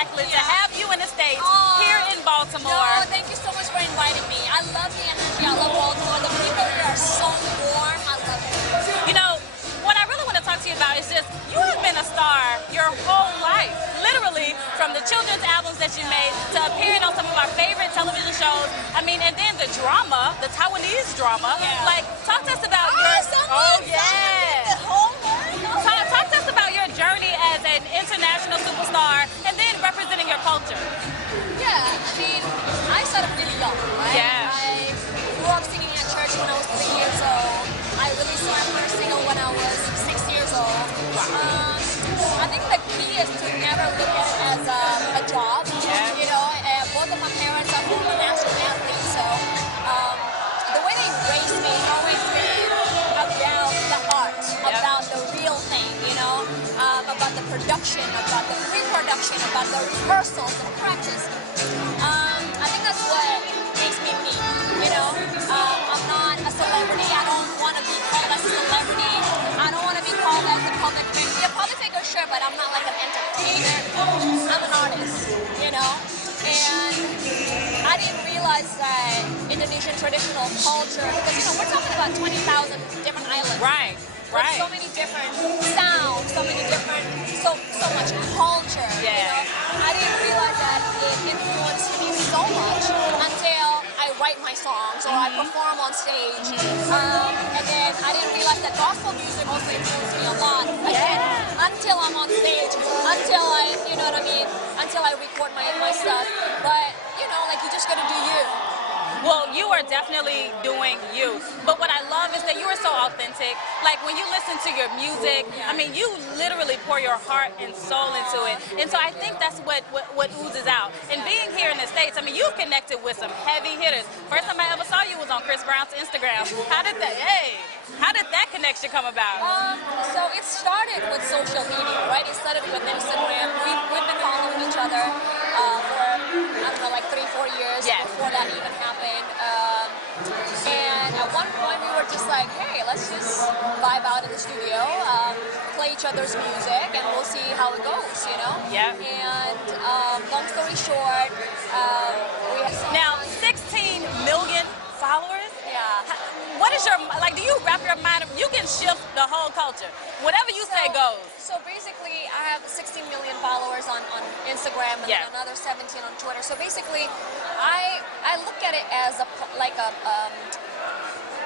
spectacular to have you in the States here in Baltimore. No, thank you so much for inviting me. I love the energy. I love Baltimore. The people here are so warm. I love it. You know, what I really want to talk to you about is just, you have been a star your whole life. Literally, from the children's albums that you made to appearing on some of our favorite television shows. I mean, and then the drama, the Taiwanese drama. Like, talk to us about talk to us about your journey as an international superstar and then representing your culture. Yeah, I mean, I started really young, right? Yeah. I grew up singing at church when I was 3 years old. I released my first single when I was 6 years old. I think the key is to never look at it as a job. You know, both of my parents are former national athletes, so the way they raised me has always been about the art, about the real thing, you know, about the production, about the pre-production, about the rehearsals, the practice. I think that's what makes me me, you know. I'm not a celebrity. I don't want to be called as a celebrity. I don't want to be called as a public figure. Yeah, public figure, sure, but I'm not like an entertainer. I'm an artist, you know. And I didn't realize that Indonesian traditional culture, because, you know, we're talking about 20,000 different islands. Right. With so many different sounds, so many different, so much culture. Yeah. You know, I didn't realize that it influenced me so much until I write my songs or I perform on stage. And then I didn't realize that gospel music also influenced me a lot. Again, until I'm on stage, until I, you know what I mean, until I record my stuff. But, you know, like, you just gotta do you. Well, you are definitely doing you. But what I love is that you are so authentic. Like, when you listen to your music, I mean, you literally pour your heart and soul into it. And so I think that's what oozes out. And being here in the States, I mean, you've connected with some heavy hitters. First time I ever saw you was on Chris Brown's Instagram. How did that connection come about? So it started with social media, right? It started with Instagram. We've been following each other for, I don't know, like 3-4 years before that even happened. And at one point we were just like, hey, let's just vibe out in the studio, play each other's music, and we'll see how it goes, you know? Yeah. And long story short, we have now 16 million followers? Yeah. What is your, like, do you wrap your mind, you can shift the whole culture. Whatever you say goes. So basically, I have 16 million followers on Instagram and then another 17 on Twitter. So basically, I look at it as a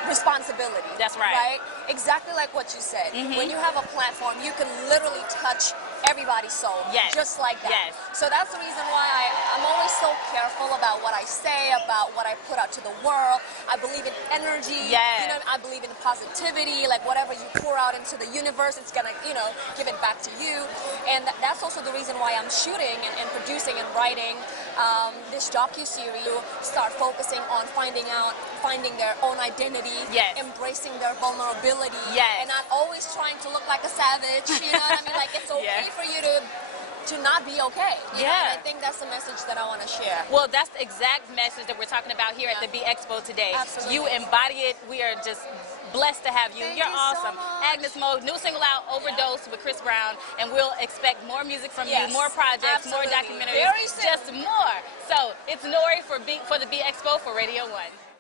responsibility. That's right. Right? Exactly like what you said. When you have a platform, you can literally touch everybody's soul. Just like that. So that's the reason why I'm always so careful about what I say, about what I put out to the world. I believe in energy. You know, I believe in positivity. Like, whatever you pour out into the universe, it's gonna, you know, give it back to you. And that's also the reason why I'm shooting and producing and writing this docu-series. Start focusing on finding their own identity, embracing their vulnerability, and not always trying to look like a savage. You know what I mean? Like, it's okay for you to not be okay. You know? And I think that's the message that I want to share. Well, that's the exact message that we're talking about here at the BE Expo today. Absolutely. You embody it. We are just blessed to have you. Thank You're you awesome. so much. AGNEZ MO, new single out, Overdose with Chris Brown, and we'll expect more music from you, more projects, more documentaries, very soon. just more. So it's Nori for the BE Expo for Radio 1.